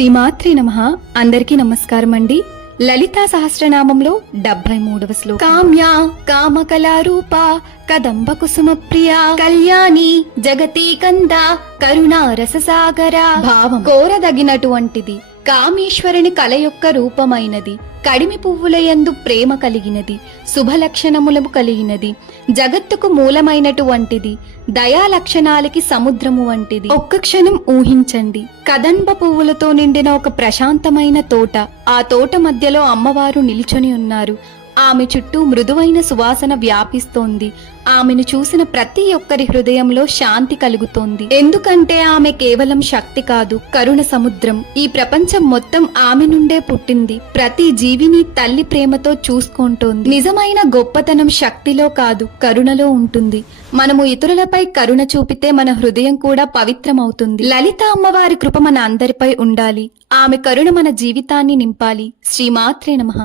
శ్రీమాత్రే నమః. అందరికీ నమస్కారం అండి. లలితా సహస్రనామంలో 73వ శ్లోకం. కామ్య కామకళారూప కదంబ కుసుమ ప్రియ కళ్యాణి జగతి కంద కరుణా రససాగర. భావం కోరదగినటువంటిది, కామేశ్వరుని కల యొక్క రూపమైనది, కడిమి పువ్వులయందు ప్రేమ కలిగినది, శుభలక్షణములు కలిగినది, జగత్తుకు మూలమైనటువంటిది, దయా లక్షణాలకి సముద్రము వంటిది. ఒక్క క్షణం ఊహించండి, కదంబ పువ్వులతో నిండిన ఒక ప్రశాంతమైన తోట. ఆ తోట మధ్యలో అమ్మవారు నిల్చొని ఉన్నారు. ఆమె చుట్టూ మృదువైన సువాసన వ్యాపిస్తోంది. ఆమెను చూసిన ప్రతి ఒక్కరి హృదయంలో శాంతి కలుగుతోంది. ఎందుకంటే ఆమె కేవలం శక్తి కాదు, కరుణ సముద్రం. ఈ ప్రపంచం మొత్తం ఆమె నుండే పుట్టింది. ప్రతి జీవిని తల్లి ప్రేమతో చూసుకుంటోంది. నిజమైన గొప్పతనం శక్తిలో కాదు, కరుణలో ఉంటుంది. మనము ఇతరులపై కరుణ చూపితే మన హృదయం కూడా పవిత్రమవుతుంది. లలిత అమ్మవారి కృప మన అందరిపై ఉండాలి. ఆమె కరుణ మన జీవితాన్ని నింపాలి. శ్రీమాత్రే నమః.